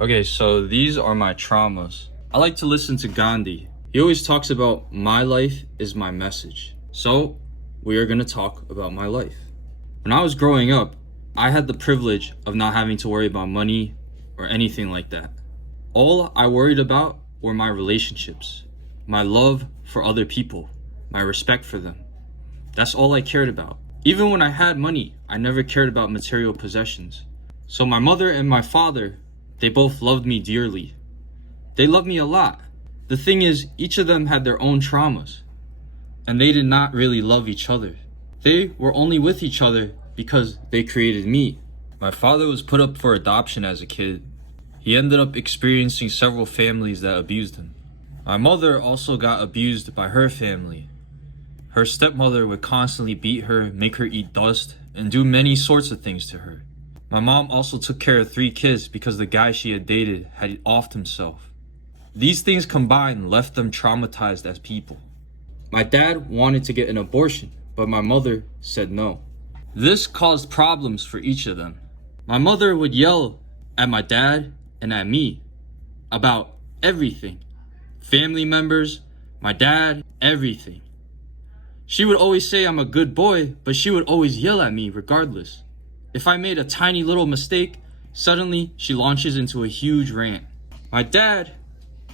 Okay, so these are my traumas. I like to listen to Gandhi. He always talks about my life is my message. So we are going to talk about my life. When I was growing up, I had the privilege of not having to worry about money or anything like that. All I worried about were my relationships, my love for other people, my respect for them. That's all I cared about. Even when I had money, I never cared about material possessions. So my mother and my father, they both loved me dearly. They loved me a lot. The thing is, each of them had their own traumas, and they did not really love each other. They were only with each other because they created me. My father was put up for adoption as a kid. He ended up experiencing several families that abused him. My mother also got abused by her family. Her stepmother would constantly beat her, make her eat dust, and do many sorts of things to her. My mom also took care of 3 kids because the guy she had dated had offed himself. These things combined left them traumatized as people. My dad wanted to get an abortion, but my mother said no. This caused problems for each of them. My mother would yell at my dad and at me about everything. Family members, my dad, everything. She would always say I'm a good boy, but she would always yell at me regardless. If I made a tiny little mistake, suddenly she launches into a huge rant. My dad,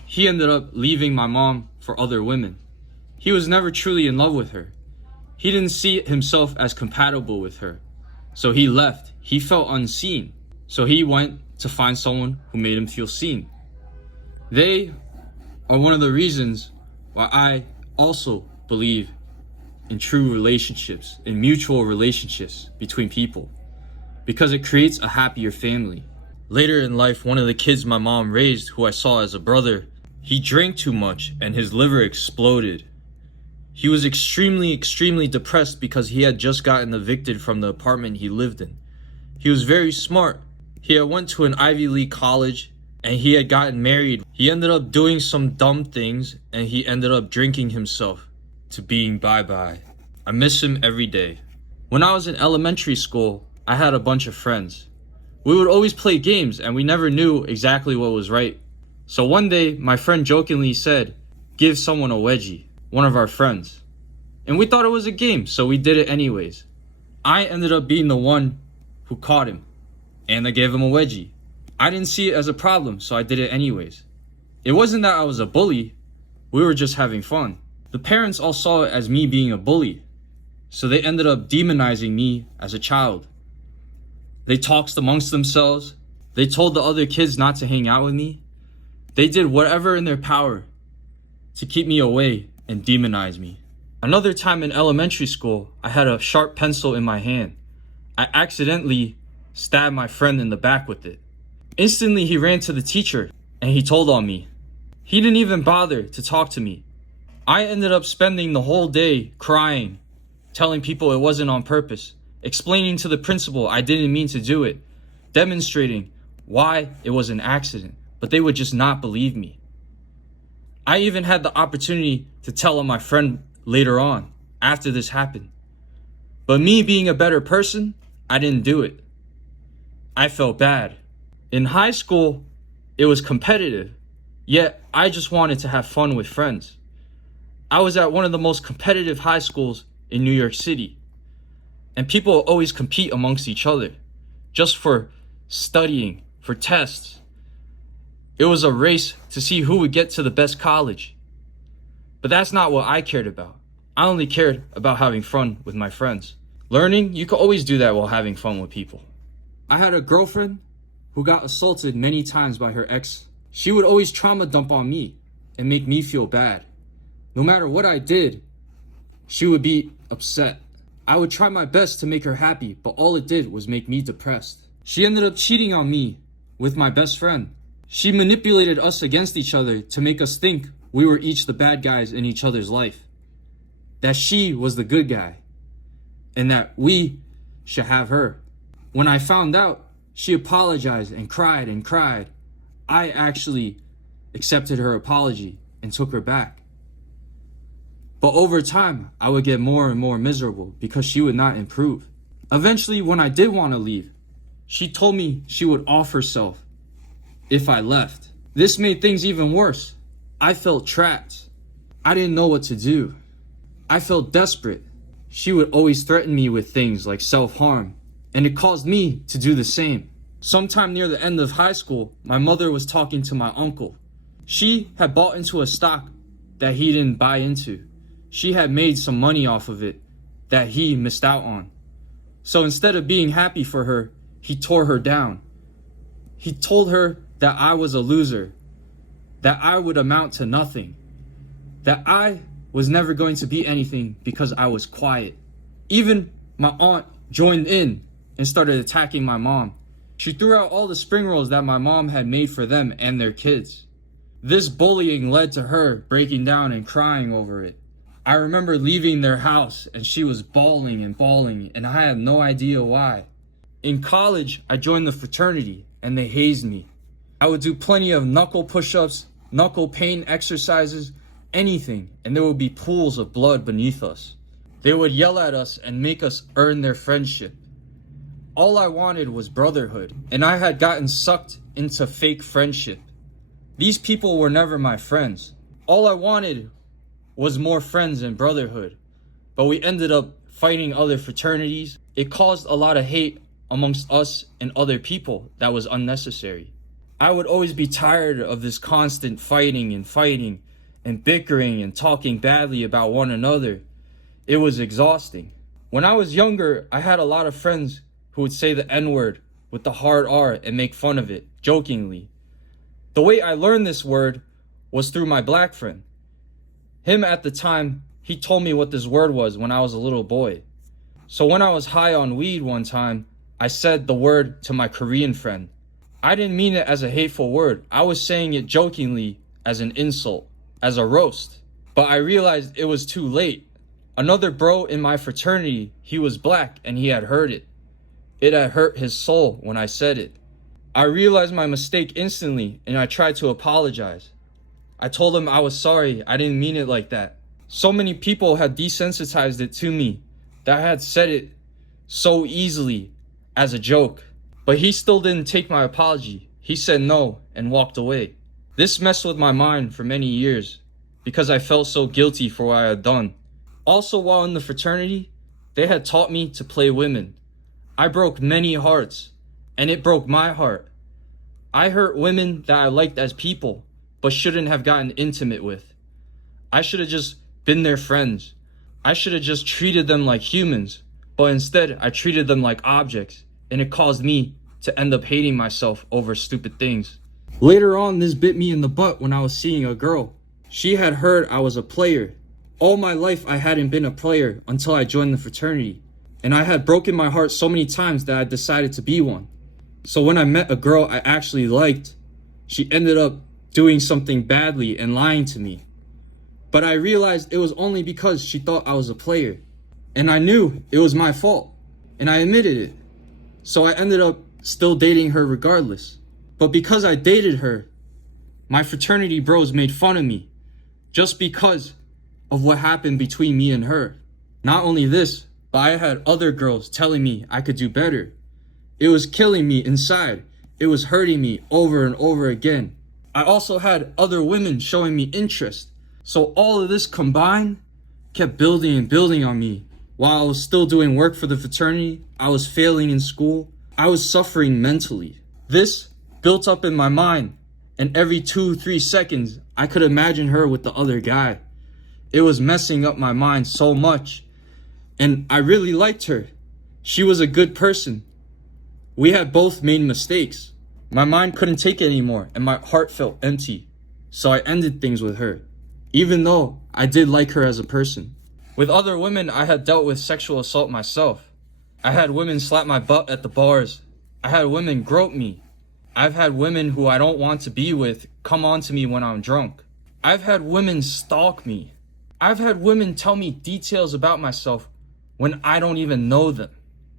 he ended up leaving my mom for other women. He was never truly in love with her. He didn't see himself as compatible with her. So he left. He felt unseen. So he went to find someone who made him feel seen. They are one of the reasons why I also believe in true relationships, in mutual relationships between people, because it creates a happier family. Later in life, one of the kids my mom raised, who I saw as a brother, he drank too much and his liver exploded. He was extremely depressed because he had just gotten evicted from the apartment he lived in. He was very smart. He had went to an Ivy League college and he had gotten married. He ended up doing some dumb things and he ended up drinking himself to being bye-bye. I miss him every day. When I was in elementary school, I had a bunch of friends. We would always play games and we never knew exactly what was right. So one day, my friend jokingly said, "Give someone a wedgie," one of our friends. And we thought it was a game, so we did it anyways. I ended up being the one who caught him, and I gave him a wedgie. I didn't see it as a problem, so I did it anyways. It wasn't that I was a bully, we were just having fun. The parents all saw it as me being a bully, so they ended up demonizing me as a child. They talked amongst themselves. They told the other kids not to hang out with me. They did whatever in their power to keep me away and demonize me. Another time in elementary school, I had a sharp pencil in my hand. I accidentally stabbed my friend in the back with it. Instantly, he ran to the teacher and he told on me. He didn't even bother to talk to me. I ended up spending the whole day crying, telling people it wasn't on purpose, explaining to the principal I didn't mean to do it, demonstrating why it was an accident, but they would just not believe me. I even had the opportunity to tell on my friend later on, after this happened. But me being a better person, I didn't do it. I felt bad. In high school, it was competitive, yet I just wanted to have fun with friends. I was at one of the most competitive high schools in New York City, and people always compete amongst each other, just for studying, for tests. It was a race to see who would get to the best college. But that's not what I cared about. I only cared about having fun with my friends. Learning, you can always do that while having fun with people. I had a girlfriend who got assaulted many times by her ex. She would always trauma dump on me and make me feel bad. No matter what I did, she would be upset. I would try my best to make her happy, but all it did was make me depressed. She ended up cheating on me with my best friend. She manipulated us against each other to make us think we were each the bad guys in each other's life. That she was the good guy, and that we should have her. When I found out, she apologized and cried and cried. I actually accepted her apology and took her back. But over time, I would get more and more miserable because she would not improve. Eventually, when I did want to leave, she told me she would off herself if I left. This made things even worse. I felt trapped. I didn't know what to do. I felt desperate. She would always threaten me with things like self-harm, and it caused me to do the same. Sometime near the end of high school, my mother was talking to my uncle. She had bought into a stock that he didn't buy into. She had made some money off of it that he missed out on. So instead of being happy for her, he tore her down. He told her that I was a loser, that I would amount to nothing, that I was never going to be anything because I was quiet. Even my aunt joined in and started attacking my mom. She threw out all the spring rolls that my mom had made for them and their kids. This bullying led to her breaking down and crying over it. I remember leaving their house and she was bawling and I had no idea why. In college, I joined the fraternity and they hazed me. I would do plenty of knuckle push-ups, knuckle pain exercises, anything, and there would be pools of blood beneath us. They would yell at us and make us earn their friendship. All I wanted was brotherhood, and I had gotten sucked into fake friendship. These people were never my friends. All I wanted was more friends and brotherhood, but we ended up fighting other fraternities. It caused a lot of hate amongst us and other people that was unnecessary. I would always be tired of this constant fighting and bickering and talking badly about one another. It was exhausting. When I was younger, I had a lot of friends who would say the N-word with the hard R and make fun of it, jokingly. The way I learned this word was through my black friend. Him at the time, he told me what this word was when I was a little boy. So when I was high on weed one time, I said the word to my Korean friend. I didn't mean it as a hateful word. I was saying it jokingly as an insult, as a roast. But I realized it was too late. Another bro in my fraternity, he was black and he had heard it. It had hurt his soul when I said it. I realized my mistake instantly and I tried to apologize. I told him I was sorry, I didn't mean it like that. So many people had desensitized it to me that I had said it so easily as a joke. But he still didn't take my apology. He said no and walked away. This messed with my mind for many years because I felt so guilty for what I had done. Also, while in the fraternity, they had taught me to play women. I broke many hearts, and it broke my heart. I hurt women that I liked as people, but shouldn't have gotten intimate with. I should have just been their friends. I should have just treated them like humans, but instead I treated them like objects, and it caused me to end up hating myself over stupid things. Later on, this bit me in the butt when I was seeing a girl. She had heard I was a player. All my life I hadn't been a player until I joined the fraternity. And I had broken my heart so many times that I decided to be one. So when I met a girl I actually liked, she ended up doing something badly and lying to me. But I realized it was only because she thought I was a player. And I knew it was my fault. And I admitted it. So I ended up still dating her regardless. But because I dated her, my fraternity bros made fun of me. Just because of what happened between me and her. Not only this, but I had other girls telling me I could do better. It was killing me inside. It was hurting me over and over again. I also had other women showing me interest. So all of this combined kept building and building on me. While I was still doing work for the fraternity, I was failing in school. I was suffering mentally. This built up in my mind, and every 2-3 seconds, I could imagine her with the other guy. It was messing up my mind so much. And I really liked her. She was a good person. We had both made mistakes. My mind couldn't take it anymore, and my heart felt empty. So I ended things with her, even though I did like her as a person. With other women, I had dealt with sexual assault myself. I had women slap my butt at the bars. I had women grope me. I've had women who I don't want to be with come on to me when I'm drunk. I've had women stalk me. I've had women tell me details about myself when I don't even know them,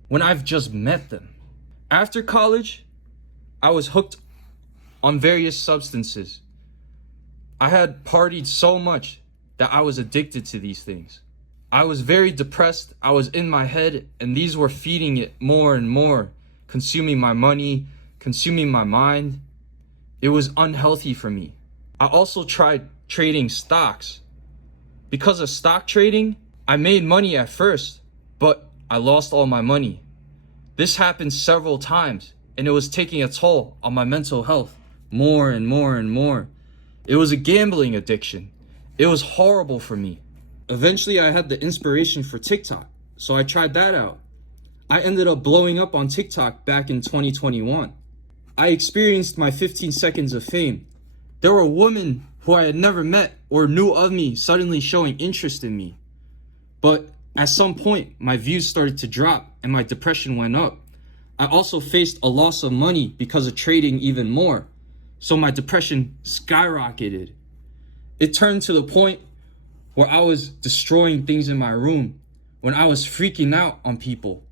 when I've just met them. After college, I was hooked on various substances. I had partied so much that I was addicted to these things. I was very depressed. I was in my head, and these were feeding it more and more, consuming my money, consuming my mind. It was unhealthy for me. I also tried trading stocks. Because of stock trading, I made money at first, but I lost all my money. This happened several times, and it was taking a toll on my mental health more and more and more. It was a gambling addiction. It was horrible for me. Eventually, I had the inspiration for TikTok, so I tried that out. I ended up blowing up on TikTok back in 2021. I experienced my 15 seconds of fame. There were women who I had never met or knew of me suddenly showing interest in me. But at some point, my views started to drop and my depression went up. I also faced a loss of money because of trading even more. So my depression skyrocketed. It turned to the point where I was destroying things in my room, when I was freaking out on people.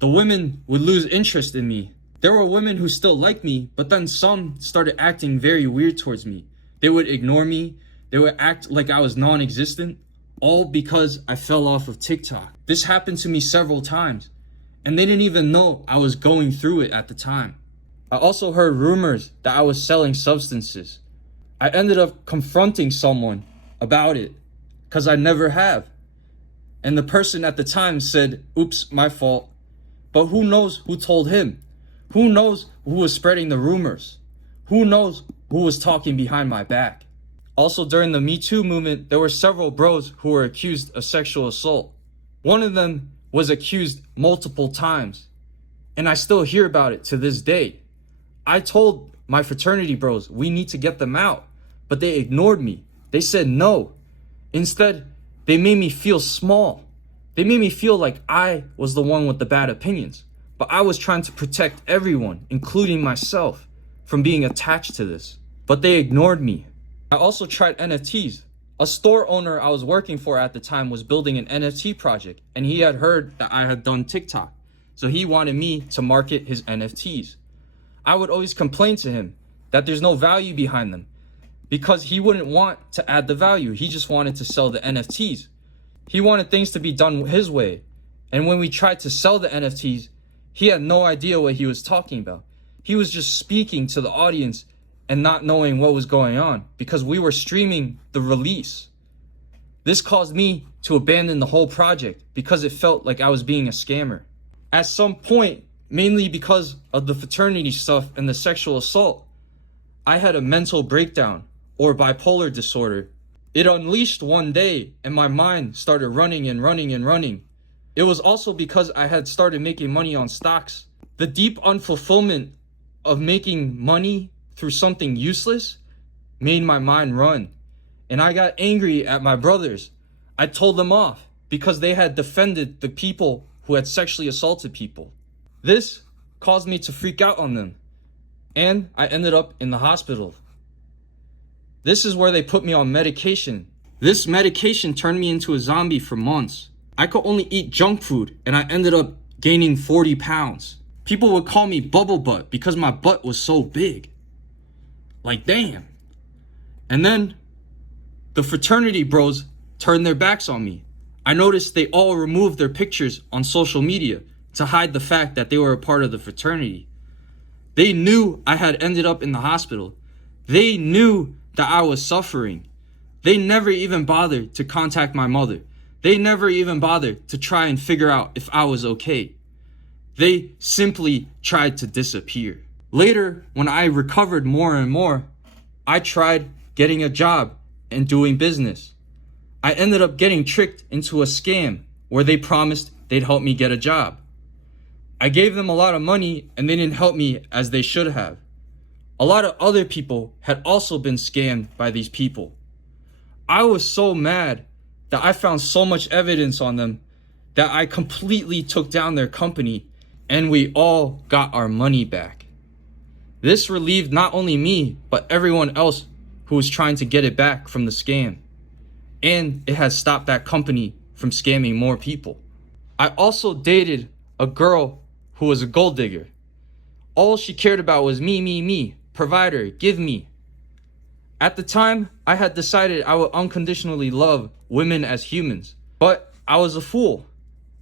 The women would lose interest in me. There were women who still liked me, but then some started acting very weird towards me. They would ignore me. They would act like I was non-existent, all because I fell off of TikTok. This happened to me several times, and they didn't even know I was going through it at the time. I also heard rumors that I was selling substances. I ended up confronting someone about it, because I never have. And the person at the time said, "Oops, my fault." But who knows who told him? Who knows who was spreading the rumors? Who knows who was talking behind my back? Also, during the Me Too movement, there were several bros who were accused of sexual assault. One of them was accused multiple times, and I still hear about it to this day. I told my fraternity bros we need to get them out, but they ignored me. They said no. Instead, they made me feel small. They made me feel like I was the one with the bad opinions. But I was trying to protect everyone, including myself, from being attached to this. But they ignored me. I also tried NFTs. A store owner I was working for at the time was building an NFT project, and he had heard that I had done TikTok. So he wanted me to market his NFTs. I would always complain to him that there's no value behind them, because he wouldn't want to add the value. He just wanted to sell the NFTs. He wanted things to be done his way. And when we tried to sell the NFTs, he had no idea what he was talking about. He was just speaking to the audience and not knowing what was going on because we were streaming the release. This caused me to abandon the whole project because it felt like I was being a scammer. At some point, mainly because of the fraternity stuff and the sexual assault, I had a mental breakdown or bipolar disorder. It unleashed one day and my mind started running and running and running. It was also because I had started making money on stocks. The deep unfulfillment of making money through something useless made my mind run. And I got angry at my brothers. I told them off because they had defended the people who had sexually assaulted people. This caused me to freak out on them. And I ended up in the hospital. This is where they put me on medication. This medication turned me into a zombie for months. I could only eat junk food and I ended up gaining 40 pounds. People would call me bubble butt because my butt was so big. Like, damn. And then the fraternity bros turned their backs on me. I noticed they all removed their pictures on social media to hide the fact that they were a part of the fraternity. They knew I had ended up in the hospital. They knew that I was suffering. They never even bothered to contact my mother. They never even bothered to try and figure out if I was okay. They simply tried to disappear. Later, when I recovered more and more, I tried getting a job and doing business. I ended up getting tricked into a scam where they promised they'd help me get a job. I gave them a lot of money and they didn't help me as they should have. A lot of other people had also been scammed by these people. I was so mad that I found so much evidence on them that I completely took down their company and we all got our money back. This relieved not only me, but everyone else who was trying to get it back from the scam. And it has stopped that company from scamming more people. I also dated a girl who was a gold digger. All she cared about was me, provider, give me. At the time, I had decided I would unconditionally love women as humans, but I was a fool.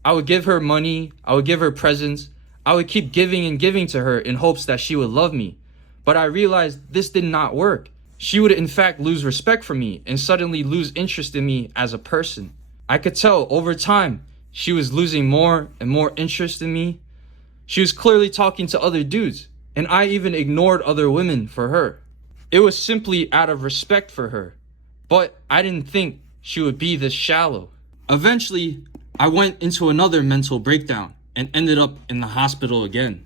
I would give her money, I would give her presents, I would keep giving and giving to her in hopes that she would love me. But I realized this did not work. She would in fact lose respect for me and suddenly lose interest in me as a person. I could tell over time she was losing more and more interest in me. She was clearly talking to other dudes, and I even ignored other women for her. It was simply out of respect for her, but I didn't think she would be this shallow. Eventually, I went into another mental breakdown and ended up in the hospital again.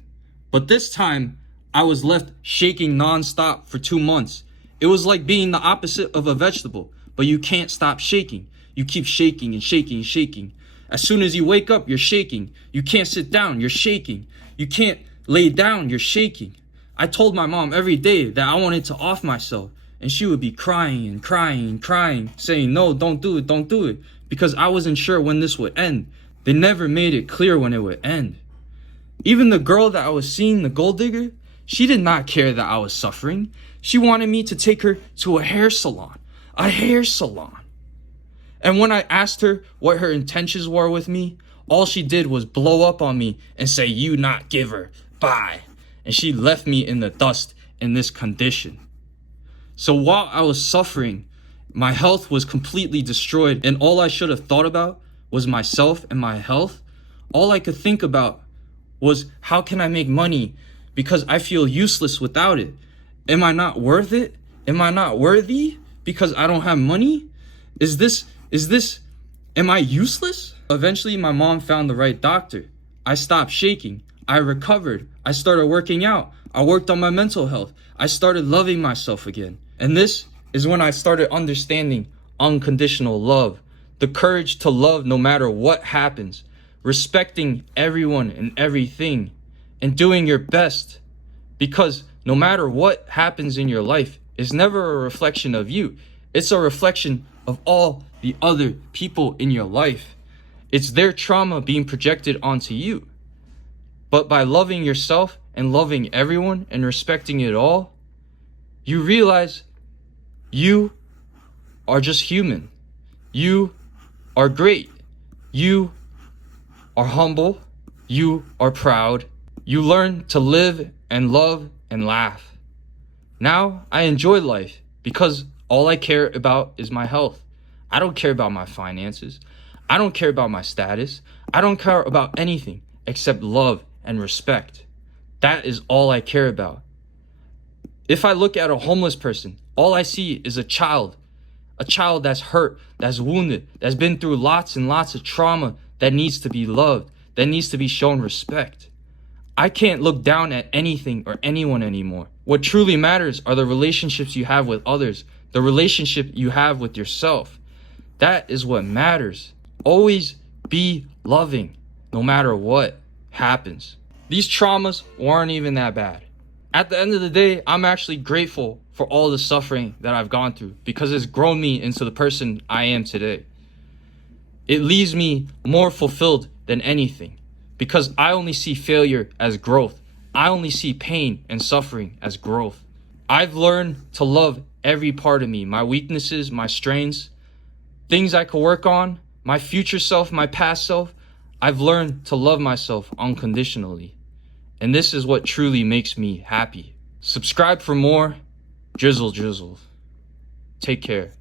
But this time, I was left shaking nonstop for 2 months. It was like being the opposite of a vegetable, but you can't stop shaking. You keep shaking and shaking and shaking. As soon as you wake up, you're shaking. You can't sit down, you're shaking. You can't lay down, you're shaking. I told my mom every day that I wanted to off myself, and she would be crying and crying and crying, saying, no, don't do it, because I wasn't sure when this would end. They never made it clear when it would end. Even the girl that I was seeing, the gold digger, she did not care that I was suffering. She wanted me to take her to a hair salon. And when I asked her what her intentions were with me, all she did was blow up on me and say, you not giver, bye. And she left me in the dust in this condition. So while I was suffering, my health was completely destroyed, and all I should have thought about was myself and my health. All I could think about was, how can I make money? Because I feel useless without it. Am I not worth it? Am I not worthy because I don't have money? Am I useless? Eventually, my mom found the right doctor. I stopped shaking. I recovered. I started working out. I worked on my mental health. I started loving myself again. And this is when I started understanding unconditional love, the courage to love no matter what happens, respecting everyone and everything, and doing your best. Because no matter what happens in your life, it's never a reflection of you. It's a reflection of all the other people in your life. It's their trauma being projected onto you. But by loving yourself and loving everyone and respecting it all, you realize you are just human. You are great. You are humble. You are proud. You learn to live and love and laugh. Now I enjoy life because all I care about is my health. I don't care about my finances. I don't care about my status. I don't care about anything except love and respect. That is all I care about. If I look at a homeless person, all I see is a child that's hurt, that's wounded, that's been through lots and lots of trauma, that needs to be loved, that needs to be shown respect. I can't look down at anything or anyone anymore. What truly matters are the relationships you have with others, the relationship you have with yourself. That is what matters. Always be loving, no matter what happens. These traumas weren't even that bad. At the end of the day, I'm actually grateful for all the suffering that I've gone through because it's grown me into the person I am today. It leaves me more fulfilled than anything because I only see failure as growth. I only see pain and suffering as growth. I've learned to love every part of me, my weaknesses, my strengths, things I could work on, my future self, my past self. I've learned to love myself unconditionally. And this is what truly makes me happy. Subscribe for more. Drizzle. Take care.